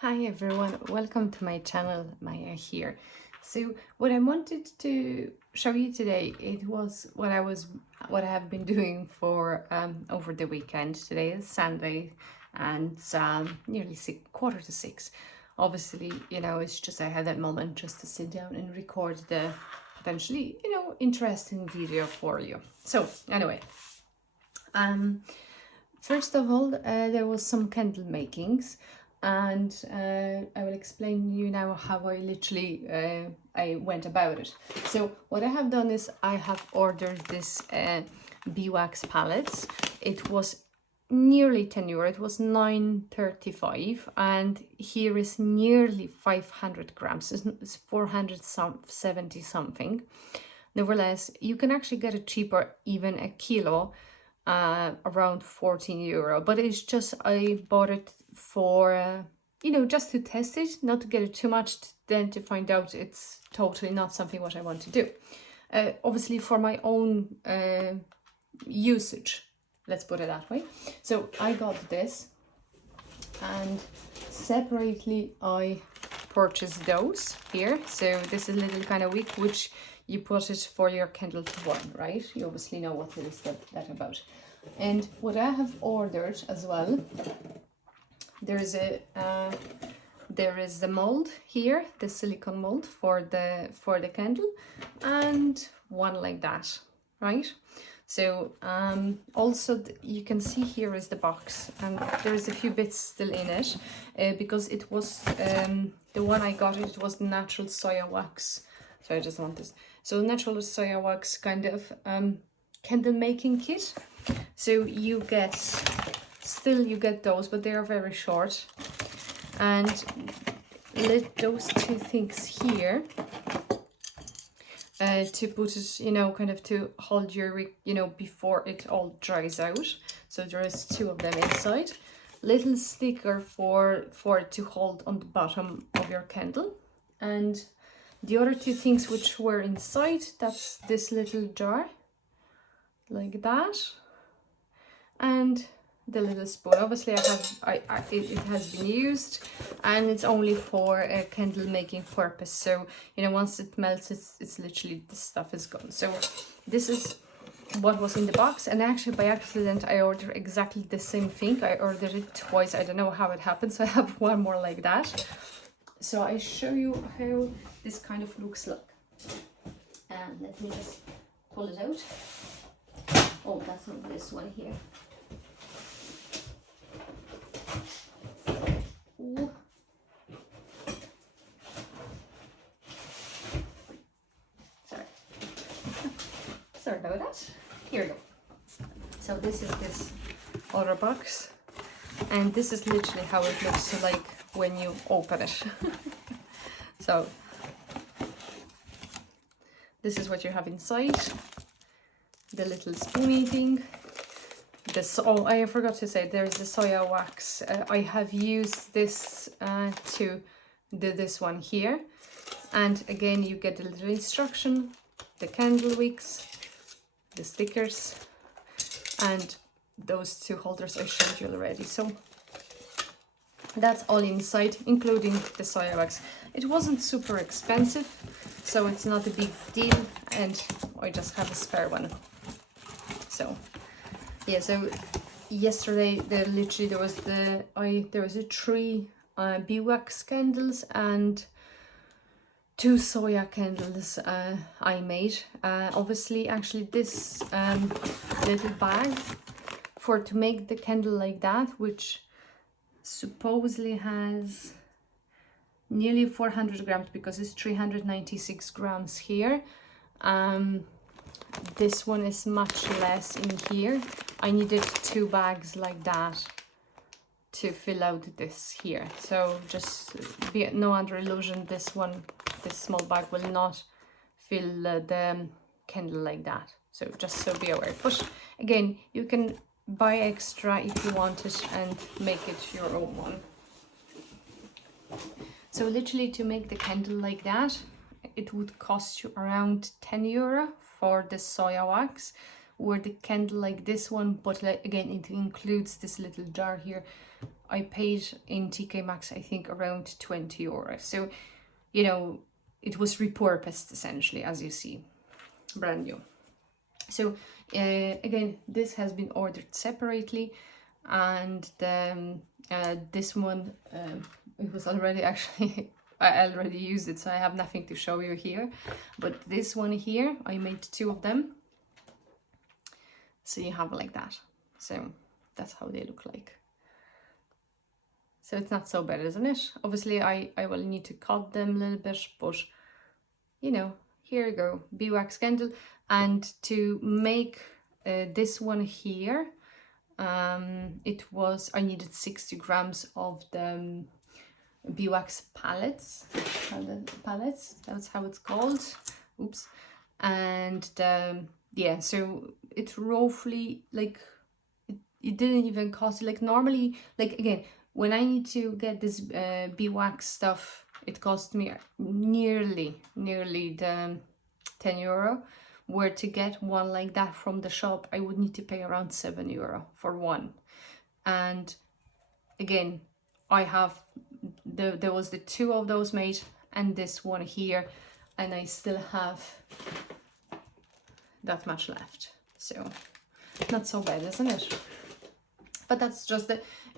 Hi everyone, welcome to my channel. Maya here. So what I wanted to show you today, it was what I have been doing for over the weekend. Today is Sunday and it's nearly 5:45. Obviously, it's just I had that moment just to sit down and record the potentially, interesting video for you. So anyway, first of all, there was some candle makings, and I will explain you now how I literally I went about it. So what I have done is I have ordered this beeswax palettes. It was nearly 10 euro. It was 9.35, and here is nearly 500 grams. It's 470 something. Nevertheless, you can actually get it cheaper, even a kilo, around 14 euro. But it's just I bought it for just to test it, not to get it too much, then to find out it's totally not something what I want to do. Obviously for my own usage, let's put it that way. So I got this, and separately I purchased those here. So this is a little kind of wick which you put it for your candle to burn, right? You obviously know what it is that about. And what I have ordered as well, there is the mold here, the silicone mold for the candle, and one like that, right? So also you can see here is the box, and there is a few bits still in it because it was the one I got, it was natural soya wax. So I just want this. So natural soya wax kind of candle making kit. So you get those, but they are very short. And let those two things here to put it, kind of to hold your, before it all dries out. So there is two of them inside. Little sticker for it to hold on the bottom of your candle. And the other two things which were inside, that's this little jar, like that, and the little spoon. Obviously it has been used, and it's only for a candle making purpose. So once it melts, it's literally, this stuff is gone. So this is what was in the box, and actually by accident I ordered exactly the same thing. I ordered it twice. I don't know how it happened, so I have one more like that. So I show you how this kind of looks like. And let me just pull it out. Oh, that's not this one here. Ooh. Sorry about that. Here we go. So this is this other box, and this is literally how it looks like when you open it. So this is what you have inside. The little spoony thing. Oh, I forgot to say, there's the soya wax. I have used this to do this one here. And again, you get a little instruction, the candle wicks, the stickers, and those two holders I showed you already. So that's all inside, including the soya wax. It wasn't super expensive, so it's not a big deal, and I just have a spare one. So yeah, so yesterday there was a 3 beeswax candles and 2 soya candles I made. Obviously, actually this little bag to make the candle like that, which supposedly has nearly 400 grams because it's 396 grams here. This one is much less in here. I needed 2 bags like that to fill out this here. So just be no under illusion, this small bag will not fill the candle like that. So just so be aware. But again, you can buy extra if you want it and make it your own one. So literally to make the candle like that, it would cost you around 10 euro for the soya wax, or the candle like this one, but again it includes this little jar here, I paid in TK Maxx, I think, around 20 euros. So, you know, it was repurposed essentially, as you see, brand new. So again, this has been ordered separately, and this one, it was already actually, I already used it, so I have nothing to show you here. But this one here, I made 2 of them. So you have like that. So that's how they look like. So it's not so bad, isn't it? Obviously, I will need to cut them a little bit, but, you know, here you go, beeswax candle. And to make this one here, I needed 60 grams of the beeswax pallets. That's how it's called. Oops. And yeah, so it's roughly like, it didn't even cost, like normally, like again, when I need to get this beeswax stuff, it cost me nearly the 10 euro. Where to get one like that from the shop, I would need to pay around 7 euro for one. And again, I have there was the 2 of those made, and this one here, and I still have that much left. So not so bad, isn't it? But that's just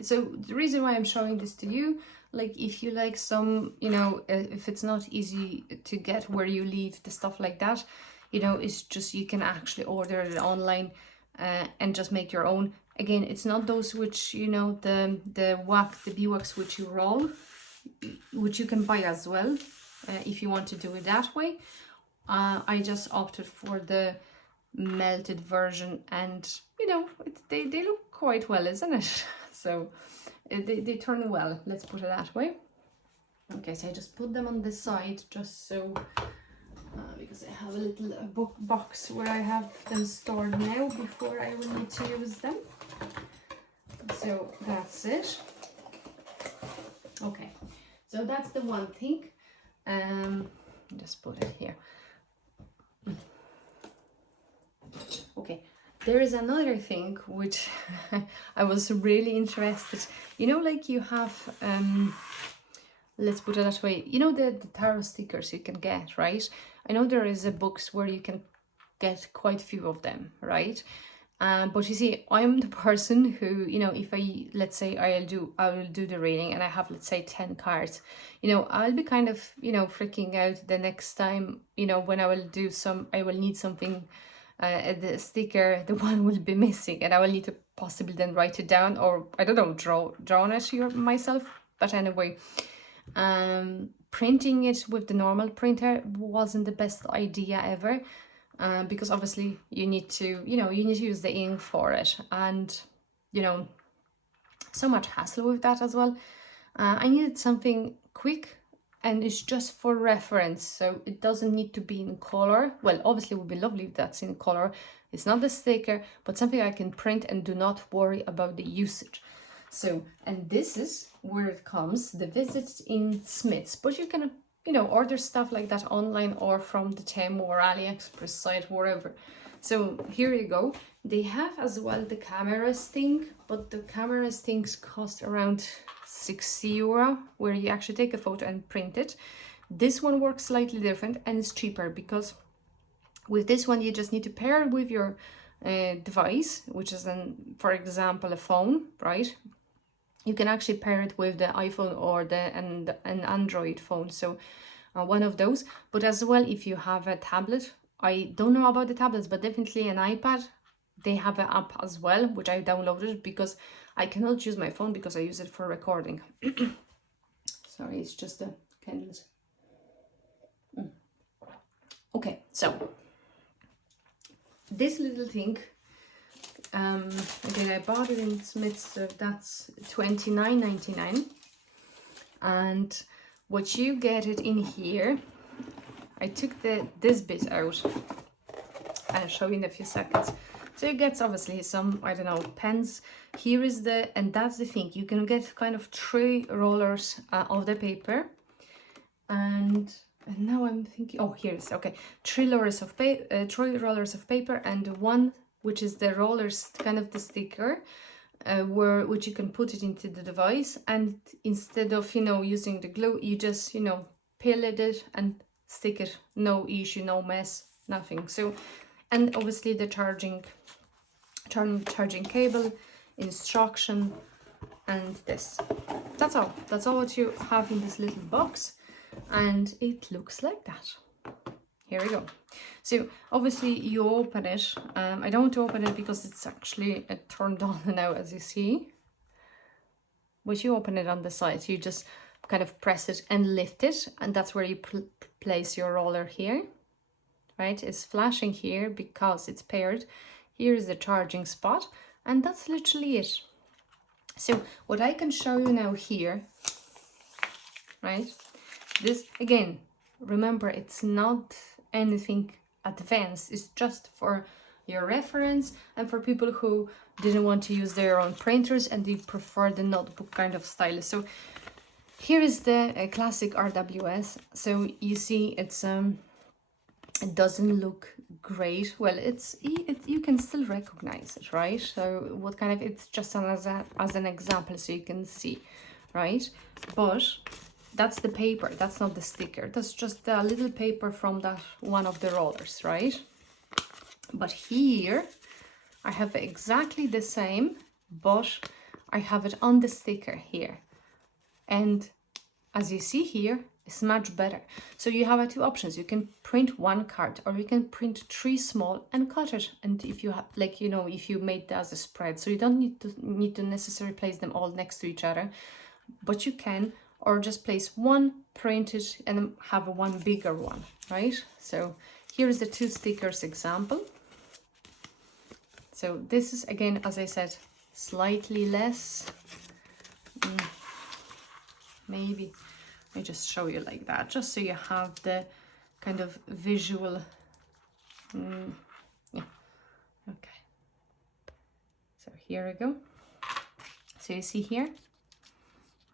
so the reason why I'm showing this to you, like if you like some, you know, if it's not easy to get where you live, the stuff like that, you know, it's just, you can actually order it online and just make your own. Again, it's not those which, you know, the beeswax which you roll, which you can buy as well if you want to do it that way. I just opted for the melted version, and you know, they look quite well, isn't it? So they turn well, let's put it that way. Okay, so I just put them on the side just so because I have a little book box where I have them stored now before I will need to use them. So that's it. Okay, so that's the one thing. Just put it here. Okay, there is another thing which I was really interested. You know, like you have, let's put it that way, you know, the tarot stickers you can get, right? I know there is a books where you can get quite few of them, right? But you see, I'm the person who, you know, if let's say I will do the reading and I have, let's say 10 cards, you know, I'll be kind of, you know, freaking out the next time, you know, when I will need something, the sticker, the one will be missing, and I will need to possibly then write it down, or I don't know, draw on it myself. But anyway, printing it with the normal printer wasn't the best idea ever. Because obviously you need to use the ink for it, and you know, so much hassle with that as well. I needed something quick, and it's just for reference, so it doesn't need to be in color. Well, obviously it would be lovely if that's in color. It's not the sticker, but something I can print and do not worry about the usage. So, and this is where it comes, the visit in Smiths, but you can, you know, order stuff like that online or from the Temu or AliExpress site, wherever. So here you go. They have as well the cameras thing, but the cameras things cost around 60 euro, where you actually take a photo and print it. This one works slightly different and it's cheaper, because with this one you just need to pair it with your device, which is for example a phone, right? You can actually pair it with the iPhone or an Android phone, so one of those. But as well, if you have a tablet, I don't know about the tablets, but definitely an iPad, they have an app as well, which I downloaded because I cannot use my phone because I use it for recording. Sorry, it's just the candles. Okay, so this little thing, again, I bought it in Smiths, so that's $29.99. And what you get it in here, I took this bit out. I'll show you in a few seconds. So you get obviously some, I don't know, pens. Here is and that's the thing, you can get kind of 3 rollers of the paper. And now I'm thinking, oh, here it is, okay. 3 rollers of paper, and one which is the rollers, kind of the sticker. which you can put it into the device, and instead of, you know, using the glue, you just, you know, peel it and stick it. No issue, no mess, nothing. So, and obviously the charging cable, instruction, and this. That's all. That's all what you have in this little box, and it looks like that. Here we go. So obviously you open it. I don't want to open it because it's actually turned on now, as you see. But you open it on the side. So you just kind of press it and lift it, and that's where you place your roller here. Right? It's flashing here because it's paired. Here is the charging spot, and that's literally it. So what I can show you now here, right? This, again, remember, it's not anything advanced. It's just for your reference and for people who didn't want to use their own printers and they prefer the notebook kind of style. So here is the classic RWS. So you see it's it doesn't look great. Well, you can still recognize it, right? So what kind of, it's just as an example so you can see, right? But that's the paper, that's not the sticker. That's just a little paper from that one of the rollers, right? But here I have exactly the same, but I have it on the sticker here. And as you see here, it's much better. So you have two options. You can print one card, or you can print 3 small and cut it. And if you have, like, you know, if you made that as a spread, so you don't need to necessarily place them all next to each other, but you can, or just place one, print it, and have one bigger one, right? So here is the 2 stickers example. So this is, again, as I said, slightly less. Maybe I just show you like that, just so you have the kind of visual. Yeah, okay. So here we go. So you see here,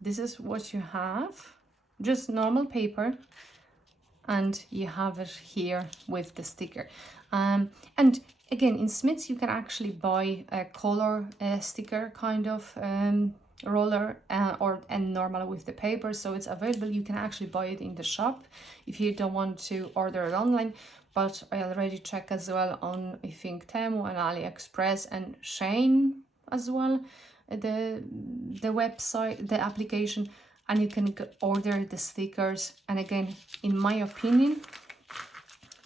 this is what you have, just normal paper, and you have it here with the sticker. And again, in Smith's you can actually buy a color sticker kind of roller and normal with the paper, so it's available. You can actually buy it in the shop if you don't want to order it online. But I already checked as well on, I think, Temu and AliExpress and Shein as well, the website, the application, and you can order the stickers. And again, in my opinion,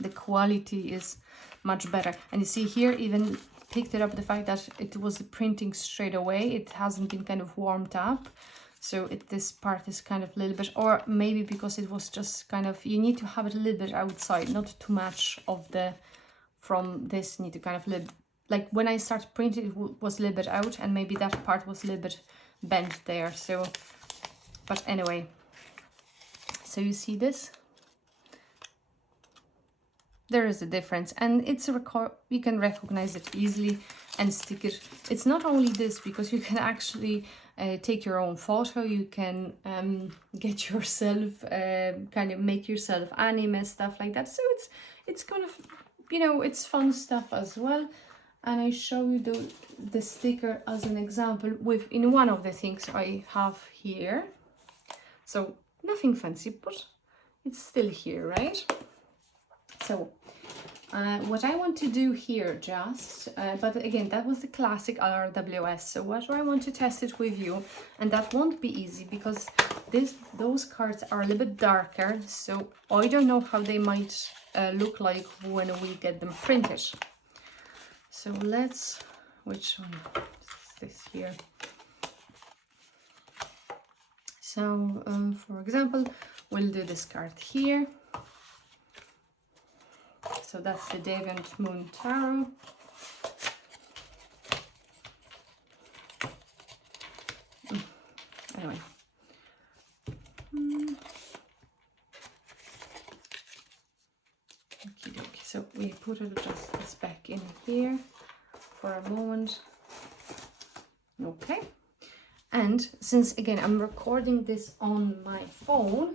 the quality is much better. And you see here, even picked it up, the fact that it was printing straight away, it hasn't been kind of warmed up, so this part is kind of a little bit, or maybe because it was just kind of, you need to have it a little bit outside, not too much of the, from this, you need to kind of live, like when I started printing, it was a little bit out, and maybe that part was a little bit bent there. So, but anyway, so you see this, there is a difference, and it's a you can recognize it easily and stick it. It's not only this, because you can actually take your own photo, you can get yourself kind of make yourself anime, stuff like that. So it's kind of, you know, it's fun stuff as well. And I show you the sticker as an example with in one of the things I have here. So nothing fancy, but it's still here, right? So what I want to do here just, but again, that was the classic RWS. So what I want to test it with you, and that won't be easy because those cards are a little bit darker. So I don't know how they might look like when we get them printed. So let's, which one is this here? So for example, we'll do this card here. So that's the Deviant Moon Tarot. Anyway. Okay, so we put it just this back in here for a moment. Okay. And since again I'm recording this on my phone,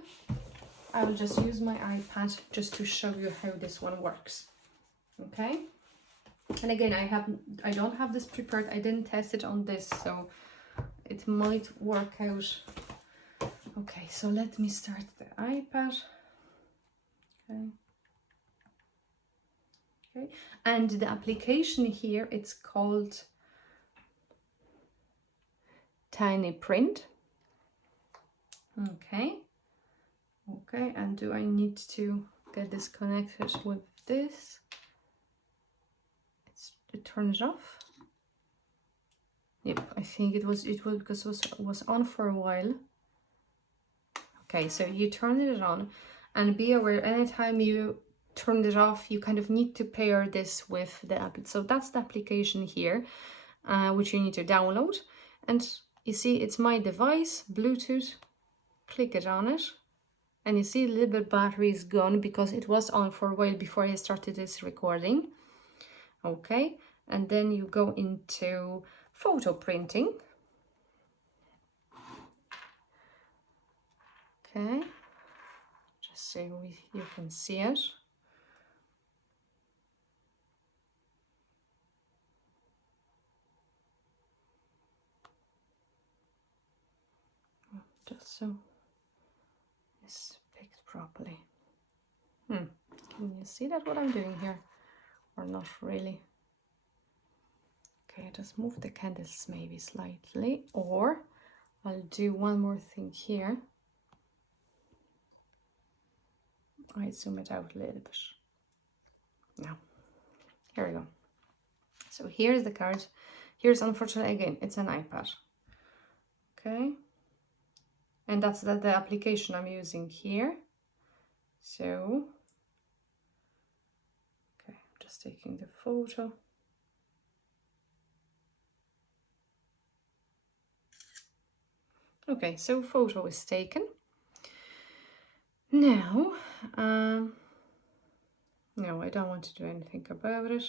I will just use my iPad just to show you how this one works. Okay. And again, I don't have this prepared. I didn't test it on this, so it might work out. Okay, so let me start the iPad. Okay. Okay, and the application here, it's called Tiny Print. Okay. Okay, and do I need to get this connected with this? It turns off. Yep, I think it was because it was on for a while. Okay, so you turn it on, and be aware anytime you turn it off, you kind of need to pair this with the app. So that's the application here, which you need to download. And you see, it's my device, Bluetooth. Click it on it, and you see a little bit battery is gone because it was on for a while before I started this recording. Okay, and then you go into photo printing. Okay, just so you can see it. Just so it's picked properly. Can you see that what I'm doing here? Or not really? Okay, just move the candles maybe slightly, or I'll do one more thing here. I zoom it out a little bit. Now, here we go. So here's the card. Here's, unfortunately, again, it's an iPad. Okay. And that's the application I'm using here. So, okay, I'm just taking the photo. Okay, so photo is taken. Now, no, I don't want to do anything about it.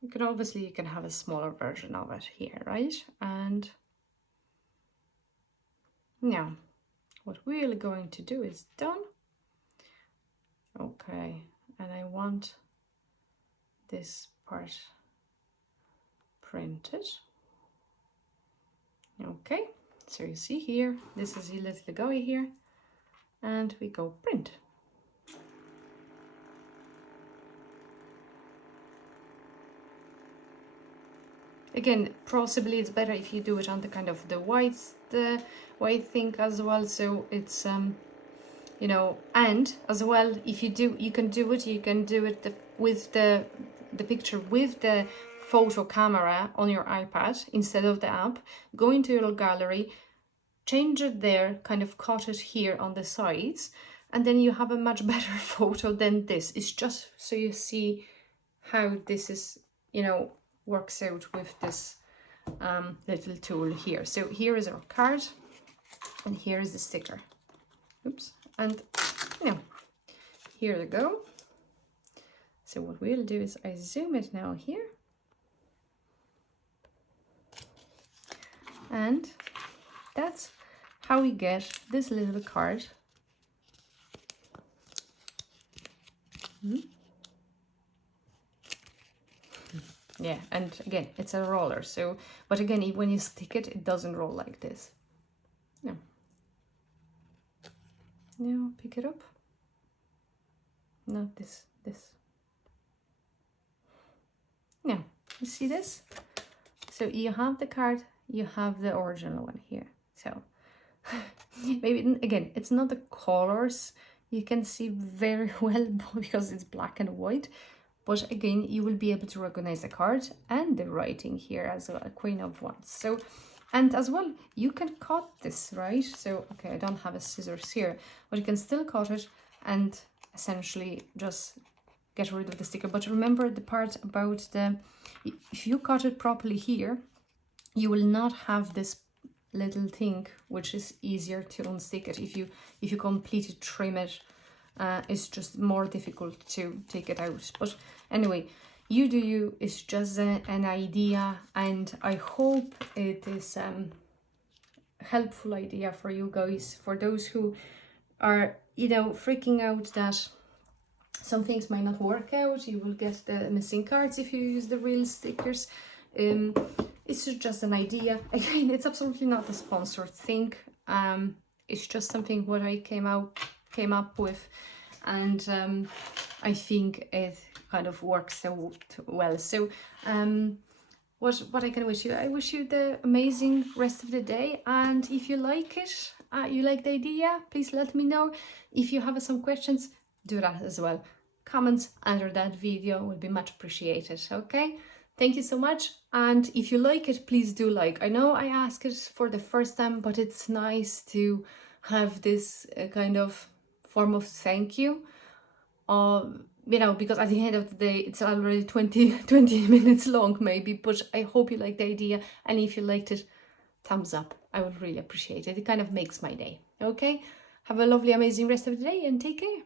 You can have a smaller version of it here, right? And now, what we're going to do is done. Okay, and I want this part printed. Okay, so you see here, this is a little go here, and we go print. Again, possibly it's better if you do it on the kind of the white thing as well, so it's you know, and as well, if you can do it with the picture with the photo camera on your iPad instead of the app. Go into your gallery, change it there, kind of cut it here on the sides, and then you have a much better photo than this. It's just so you see how this is, you know, works out with this little tool here. So here is our card, and here is the sticker. Oops. And you know, here we go. So what we'll do is I zoom it now here, and that's how we get this little card. Yeah, and again, it's a roller. So, but again, when you stick it, it doesn't roll like this. No. Now pick it up. Not this. Now, you see this? So you have the card, you have the original one here. So maybe, again, it's not the colors you can see very well because it's black and white. But again, you will be able to recognize the card and the writing here as well, Queen of Wands. So, and as well, you can cut this, right? So, okay, I don't have a scissors here, but you can still cut it and essentially just get rid of the sticker. But remember the part about if you cut it properly here, you will not have this little thing, which is easier to unstick it. If you completely trim it, it's just more difficult to take it out. But anyway, you do you. It's just an idea, and I hope it is helpful idea for you guys, for those who are, you know, freaking out that Some things might not work out. You will get the missing cards if you use the real stickers. It's just an idea. Again, it's absolutely not a sponsored thing. It's just something what I came up with, and I think it kind of works out well. So what I can wish you, I wish you the amazing rest of the day, and if you like it, you like the idea, please let me know. If you have some questions, do that as well. Comments under that video will be much appreciated. Okay, thank you so much, and if you like it, please do like. I know I ask it for the first time, but it's nice to have this kind of form of thank you, you know, because at the end of the day it's already 20 minutes long maybe, but I hope you like the idea, and if you liked it, thumbs up. I would really appreciate it. It kind of makes my day. Okay, have a lovely amazing rest of the day and take care.